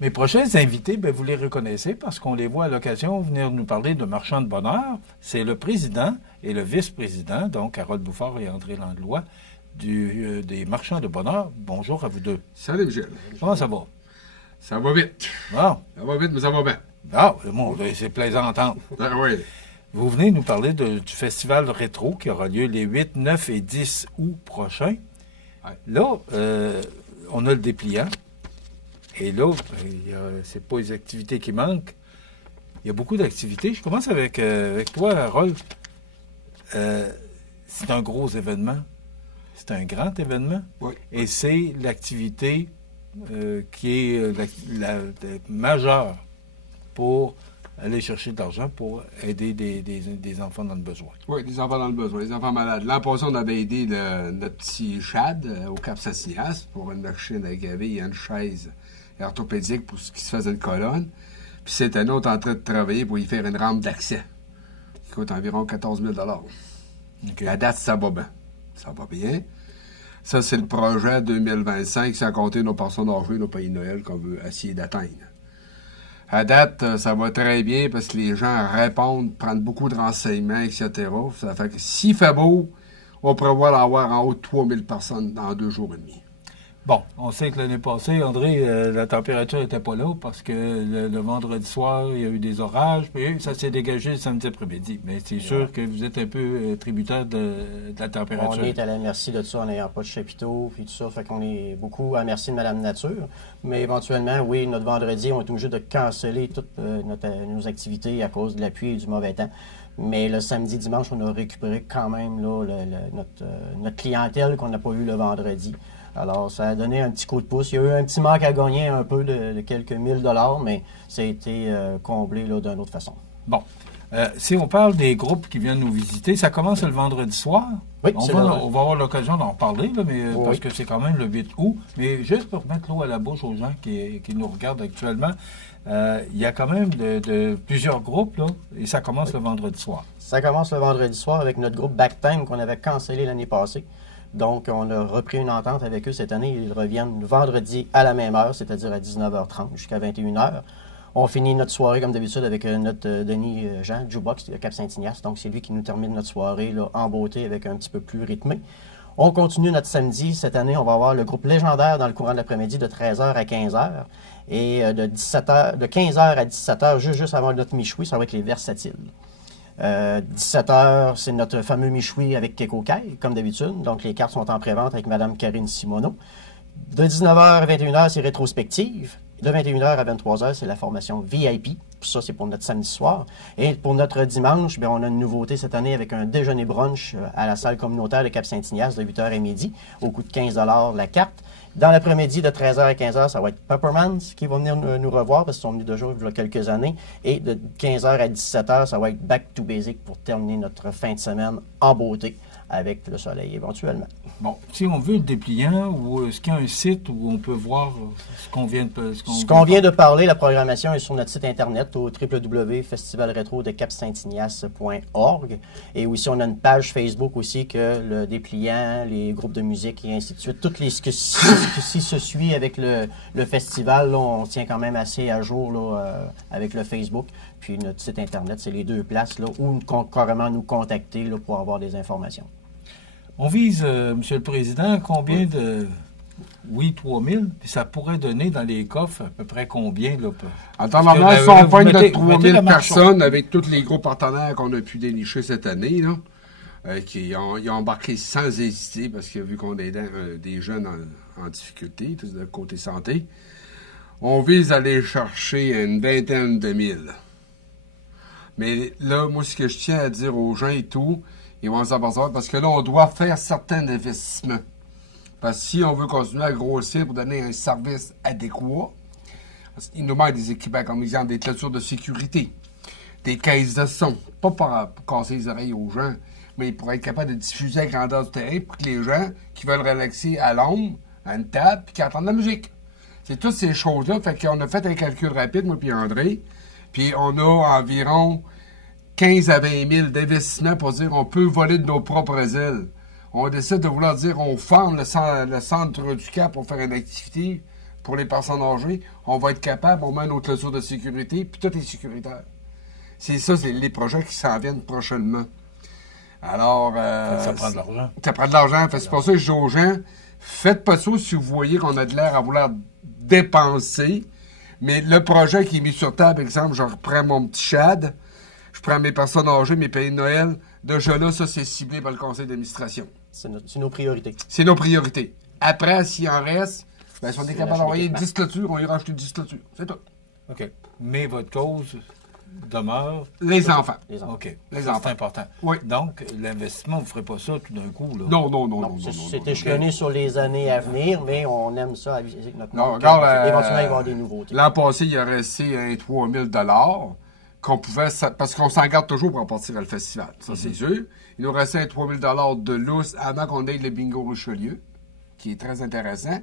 Mes prochains invités, ben, vous les reconnaissez parce qu'on les voit à l'occasion venir nous parler de marchands de bonheur. C'est le président et le vice-président, donc Harold Bouffard et André Langlois, des marchands de bonheur. Bonjour à vous deux. Salut, Michel. Comment ça va? Ça va vite. Bon. Ça va vite, mais ça va bien. Ah, bon, c'est plaisant à entendre. Ah oui. Vous venez nous parler du festival rétro qui aura lieu les 8, 9 et 10 août prochains. Ouais. Là, on a le dépliant. Et là, c'est pas les activités qui manquent. Il y a beaucoup d'activités. Je commence avec toi, Harold. C'est un gros événement. C'est un grand événement. Oui. Et c'est l'activité qui est majeure pour aller chercher de l'argent pour aider des enfants dans le besoin. Oui, des enfants dans le besoin, des enfants malades. L'an passé, on avait aidé notre petit Chad au Cap-Saint-Ignace pour une machine à gaver et une chaise orthopédique pour ce qui se faisait une colonne. Puis cette année, on est en train de travailler pour y faire une rampe d'accès qui coûte environ 14 000 Okay. La date, ça va bien. Ça va bien. Ça, c'est le projet 2025, sans compter nos personnes âgées, nos pays de Noël qu'on veut essayer d'atteindre. À date, ça va très bien parce que les gens répondent, prennent beaucoup de renseignements, etc. Ça fait que s'il fait beau, on prévoit d'avoir en haut de 3000 personnes dans 2 jours et demi. Bon, on sait que l'année passée, André, la température n'était pas là parce que le vendredi soir, il y a eu des orages, puis ça s'est dégagé le samedi après-midi. Mais c'est sûr que vous êtes un peu tributaire de la température. On est à la merci de ça en n'ayant pas de chapiteau, puis tout ça, fait qu'on est beaucoup à merci de Madame Nature. Mais éventuellement, oui, notre vendredi, on est obligé de canceller toutes nos activités à cause de la pluie et du mauvais temps. Mais le samedi, dimanche, on a récupéré quand même là, notre clientèle qu'on n'a pas eu le vendredi. Alors, ça a donné un petit coup de pouce. Il y a eu un petit manque à gagner un peu de quelques 1000 $, mais ça a été comblé là, d'une autre façon. Bon. Si on parle des groupes qui viennent nous visiter, ça commence le vendredi soir. Oui, on va avoir l'occasion d'en reparler, là, mais, oui. Parce que c'est quand même le 8 août. Mais juste pour mettre l'eau à la bouche aux gens qui nous regardent actuellement, il y a quand même de plusieurs groupes, là, et ça commence le vendredi soir. Ça commence le vendredi soir avec notre groupe Backtime qu'on avait cancellé l'année passée. Donc, on a repris une entente avec eux cette année. Ils reviennent le vendredi à la même heure, c'est-à-dire à 19h30 jusqu'à 21h. On finit notre soirée, comme d'habitude, avec notre Denis Jean, Jukebox de Cap-Saint-Ignace. Donc, c'est lui qui nous termine notre soirée là, en beauté avec un petit peu plus rythmé. On continue notre samedi. Cette année, on va avoir le groupe légendaire dans le courant de l'après-midi de 13h à 15h. Et de 15h à 17h, juste avant notre michoui, ça va être les versatiles. 17h, c'est notre fameux michoui avec Keko Kai, comme d'habitude. Donc, les cartes sont en pré-vente avec Mme Karine Simoneau. De 19h à 21h, c'est rétrospective. De 21h à 23h, c'est la formation VIP. Puis ça, c'est pour notre samedi soir. Et pour notre dimanche, bien, on a une nouveauté cette année avec un déjeuner brunch à la salle communautaire de Cap-Saint-Ignace de 8h à midi, au coût de 15 $ la carte. Dans l'après-midi, de 13h à 15h, ça va être Peppermans qui va venir nous revoir parce qu'ils sont venus déjà il y a quelques années. Et de 15h à 17h, ça va être Back to Basic pour terminer notre fin de semaine en beauté avec le soleil éventuellement. Bon, si on veut le dépliant, ou est-ce qu'il y a un site où on peut voir ce qu'on vient de Ce qu'on vient de parler, la programmation est sur notre site internet au www.festivalretro-de-capsaintignace.org. Et aussi, on a une page Facebook aussi que le dépliant, les groupes de musique et ainsi de suite. Toutes les ce qui se suit avec le festival, là, on tient quand même assez à jour là, avec le Facebook. Puis notre site internet, c'est les deux places là, où carrément nous contacter là, pour avoir des informations. On vise, Monsieur le Président, combien de... Oui, 3000, puis ça pourrait donner dans les coffres à peu près combien? Là, en temps normal, si on pogne de 3000 personnes avec tous les gros partenaires qu'on a pu dénicher cette année, là, qui ont embarqué sans hésiter, parce que vu qu'on aide des jeunes en difficulté, tout de côté santé, on vise à aller chercher une vingtaine de mille. Mais là, moi, ce que je tiens à dire aux gens et tout, ils vont s'en apercevoir parce que là, on doit faire certains investissements. Parce que si on veut continuer à grossir pour donner un service adéquat, il nous manque des équipements, comme exemple des clôtures de sécurité, des caisses de son, pas pour casser les oreilles aux gens, mais pour être capable de diffuser à grandeur du terrain pour que les gens qui veulent relaxer à l'ombre, à une table, puis qui entendent la musique. C'est toutes ces choses-là. Fait qu'on a fait un calcul rapide, moi puis André, puis on a environ 15 à 20 000 d'investissement pour dire on peut voler de nos propres ailes. On décide de vouloir dire on forme le centre du Cap pour faire une activité pour les personnes âgées, on va être capable, on met notre clôture de sécurité, puis tout est sécuritaire. C'est ça, c'est les projets qui s'en viennent prochainement. Alors... ça prend de l'argent. Ça prend de l'argent. C'est pour ça que je dis aux gens, faites pas ça si vous voyez qu'on a de l'air à vouloir dépenser. Mais le projet qui est mis sur table, exemple, je reprends mon petit Chad, je prends mes personnes âgées, mes pays de Noël. Déjà là, ça, c'est ciblé par le conseil d'administration. C'est nos priorités. C'est nos priorités. Après, s'il en reste, ben, si on est capable d'envoyer 10 clôtures, on ira acheter 10 clôtures. C'est tout. OK. Mais votre cause demeure... Les enfants. OK. Les enfants. C'est important. Oui. Donc, l'investissement, vous ne ferez pas ça tout d'un coup, là? Non. C'est échelonné sur les années à venir, mais on aime ça aviser notre non, monde. regarde, Éventuellement, il va y avoir des nouveautés. L'an passé, il a resté un 3 000 qu'on pouvait... Parce qu'on s'en garde toujours pour partir à le festival. Ça, c'est sûr. Il nous restait un 3 000 de lousse avant qu'on ait le bingo Richelieu, qui est très intéressant.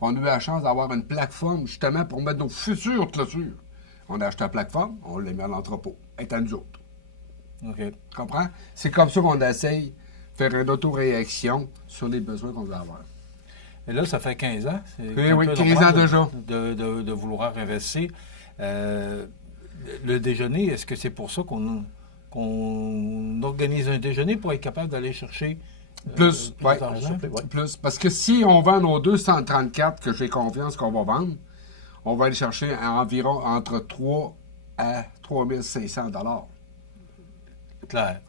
On a eu la chance d'avoir une plateforme, justement, pour mettre nos futures clôtures. On a acheté la plateforme, on l'a mis à l'entrepôt. Elle est à nous autres. OK. Tu comprends? C'est comme ça qu'on essaye de faire une autoréaction sur les besoins qu'on veut avoir. Et là, ça fait 15 ans. Oui, 15 ans déjà. De vouloir investir. Le déjeuner, est-ce que c'est pour ça qu'on organise un déjeuner pour être capable d'aller chercher plus d'argent? Plus. Parce que si on vend nos 234, que j'ai confiance qu'on va vendre, on va aller chercher environ entre 3 à 3 500 $. Clair.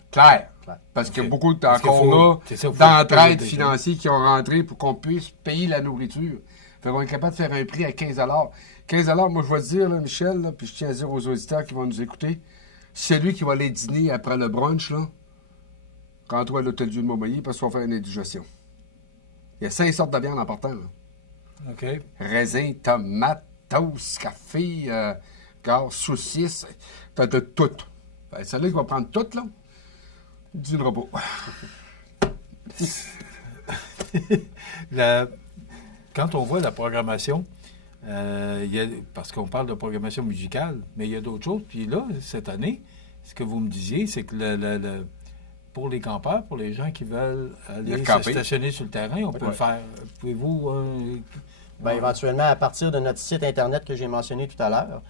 Parce qu'il y a OK. beaucoup Parce d'encore qu'il faut d'entraide payer financiers qui ont rentré pour qu'on puisse payer la nourriture. Fait qu'on est capable de faire un prix à 15 $. 15 $, moi, je vais te dire, là, Michel, là, puis je tiens à dire aux auditeurs qui vont nous écouter, celui qui va aller dîner après le brunch, là, rends-toi à l'hôtel Dieu de Montmagny parce qu'on va faire une indigestion. Il y a 5 sortes de viande en partant, là. OK. Raisin, tomate, toast, café, gare, saucisse, t'as de tout. Ben, celui qui va prendre tout, là, il dînera pas. Quand on voit la programmation, parce qu'on parle de programmation musicale, mais il y a d'autres choses. Puis là, cette année, ce que vous me disiez, c'est que pour les campeurs, pour les gens qui veulent aller se stationner sur le terrain, on peut le faire. Pouvez-vous... éventuellement, à partir de notre site Internet que j'ai mentionné tout à l'heure,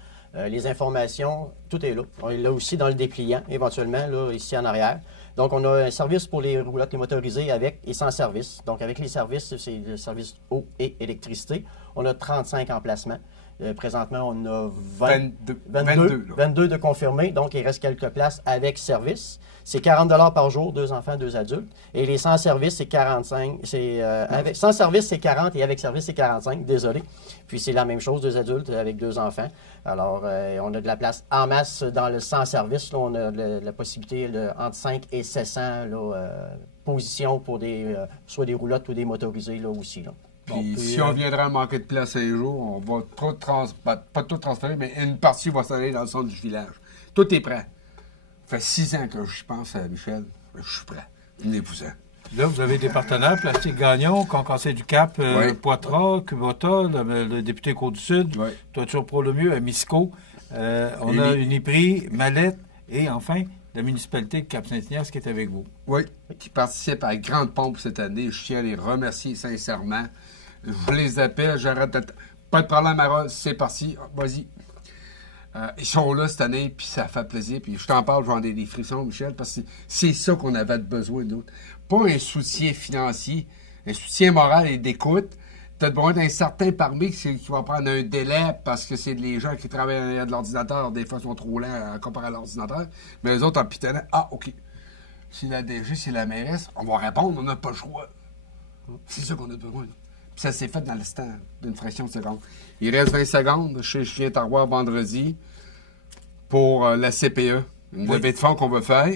les informations, tout est là. On est là aussi dans le dépliant, éventuellement, là, ici en arrière. Donc, on a un service pour les roulottes, les motorisés avec et sans service. Donc, avec les services, c'est le service eau et électricité. On a 35 emplacements. Présentement, on a 22 de confirmés. Donc, il reste quelques places avec service. C'est 40 $ par jour, 2 enfants, 2 adultes. Et les sans service, c'est 45. Sans service, c'est 40 et avec service, c'est 45. Désolé. Puis, c'est la même chose, 2 adultes avec 2 enfants. Alors, on a de la place en masse dans le sans service. Là, on a la possibilité entre 5 et 700 positions pour soit des roulottes ou des motorisés là, aussi. Là. Puis, si on viendrait à manquer de place un jour, on va pas tout transférer, mais une partie va s'aller dans le centre du village. Tout est prêt. Ça fait 6 ans que je pense à Michel. Je suis prêt. Venez-vous-en. Là, vous avez des partenaires, Plastique Gagnon, Concassé du Cap, Poitras, Kubota, le député Côte-du-Sud, Toiture Pro le mieux, à Misco. On a Uniprix, Mallette et enfin la municipalité de Cap-Saint-Ignace qui est avec vous. Oui, qui participe à grande pompe cette année. Je tiens à les remercier sincèrement. Je les appelle, j'arrête de... Pas de problème, Harold, c'est parti. Vas-y. Ils sont là cette année, puis ça fait plaisir. Puis je t'en parle, j'en ai des frissons, Michel, parce que c'est ça qu'on avait besoin d'autres. Pas un soutien financier, un soutien moral et d'écoute. Tu as besoin d'un certain parmi qui va prendre un délai parce que c'est les gens qui travaillent derrière de l'ordinateur, des fois sont trop lents à comparer à l'ordinateur. Mais les autres, en pitonnant, OK. Si la DG, c'est la mairesse, on va répondre, on n'a pas le choix. C'est ça qu'on a besoin. Puis ça s'est fait dans l'instant d'une fraction de seconde. Il reste 20 secondes. Je viens t'en revoir vendredi pour la CPE, une levée de fonds qu'on veut faire.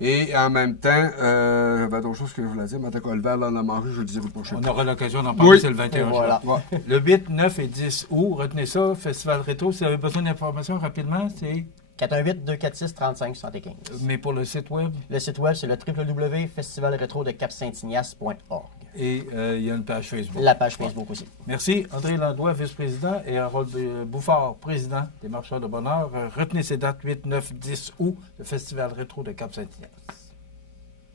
Et en même temps, j'avais d'autres choses que je voulais dire, mais le verre, là, on a mangé, je le dirai pas. On aura l'occasion d'en parler, c'est le 21 voilà. juin. Le 8, 9 et 10 août, retenez ça, Festival Rétro. Si vous avez besoin d'informations rapidement, c'est... 418-246-3575. Mais pour le site web? Le site web, c'est le www.festivalretrodecap-saint-ignace.org. Et il y a une page Facebook. La page Facebook aussi. Merci. André Landois, vice-président, et Harold Bouffard, président des Marcheurs de Bonheur. Retenez ces dates 8, 9, 10 août, le Festival Rétro de Cap-Saint-Ignace.